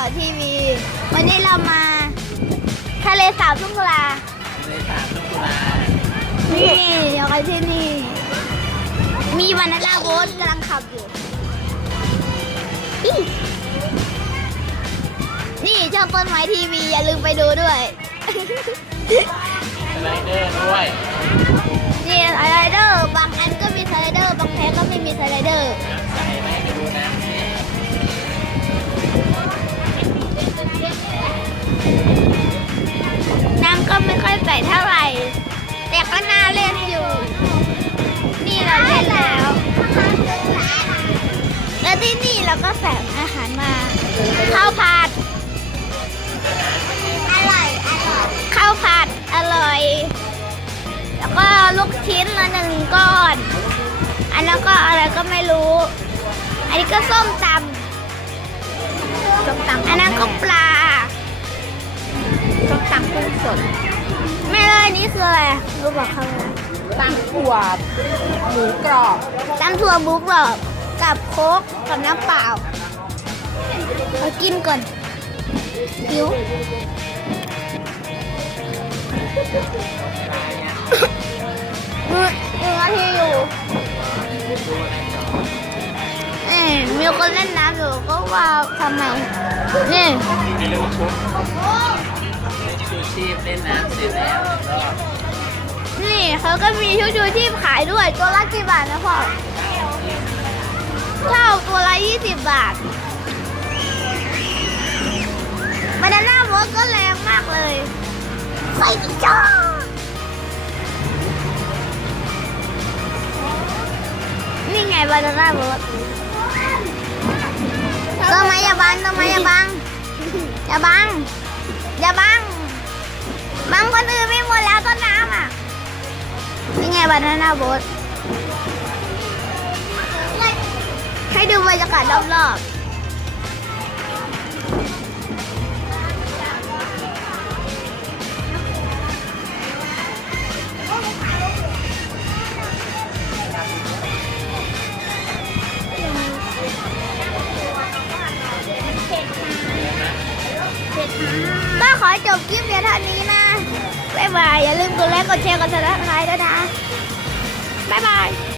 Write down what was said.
อทีวีวันนี้เรามาทะเลสาบทุ่งกุลา เลยถามทุกคน นี่เดี๋ยวไปที่นี่ มีวานาล่าโบ๊ทกำลังขับอยู่อิ๊นี่ช่องต้นไม้ทีวีอย่าลืมไปดูด้วย สไลเดอร์ด้วย นี่สไลเดอร์บางอันก็มีสไลเดอร์บางแพ้ก็ไม่มีสไลเดอร์ ใส่ไหมไปดูน้ำสิ น้ำก็ไม่ค่อยใสเท่าไหร่ แต่ก็น่าเล่นอยู่ นี่เราเล่นแล้ว แล้วที่นี่เราก็สั่งอาหารมา ข้าวผัด อร่อย ข้าวผัดอร่อย แล้วก็ลูกชิ้นละ1 ก้อน อันนั้นก็อะไรก็ไม่รู้ อันนี้ก็ส้มตำอันนั้นก็ปลา ส้มตำกุ้งสด ไม่เลยนี่คืออะไรรู้บอกเขาไหม ตำถั่วหมูกรอบ ตำถั่วบุกหรอกกับโค้กกับน้ำเปล่ามากินก่อนหิว1 นาทีอยู่มีคนเล่นน้ำอยู่ก็ว่าทำไมนี่ มีลูกชุบชูชีพเล่นน้ำเสร็จแล้วก็ นี่เขาก็มีชุดชูชีพขายด้วยตัวละกี่บาทนะพ่อเท่าตัวละ20 บาทบานาน่าโบ๊ทก็แรงมากเลยไฟจ้านี่ไงบานาน่าโบ๊ทต้นไม้อย่าบังต้นไม้อย่าบังอย่าบังอย่าบังบังคนอื่นไม่หมดแล้วต้นน้ำอ่ะนี่ไงบานาน่าโบ๊ทให้ดูบรรยากาศรอบๆก็ขอจบคลิปเพียงเท่านี้นะ บ๊ายบาย อย่าลืมกดไลค์ กดแชร์ กดซับสไครต์ด้วยนะ บ๊ายบาย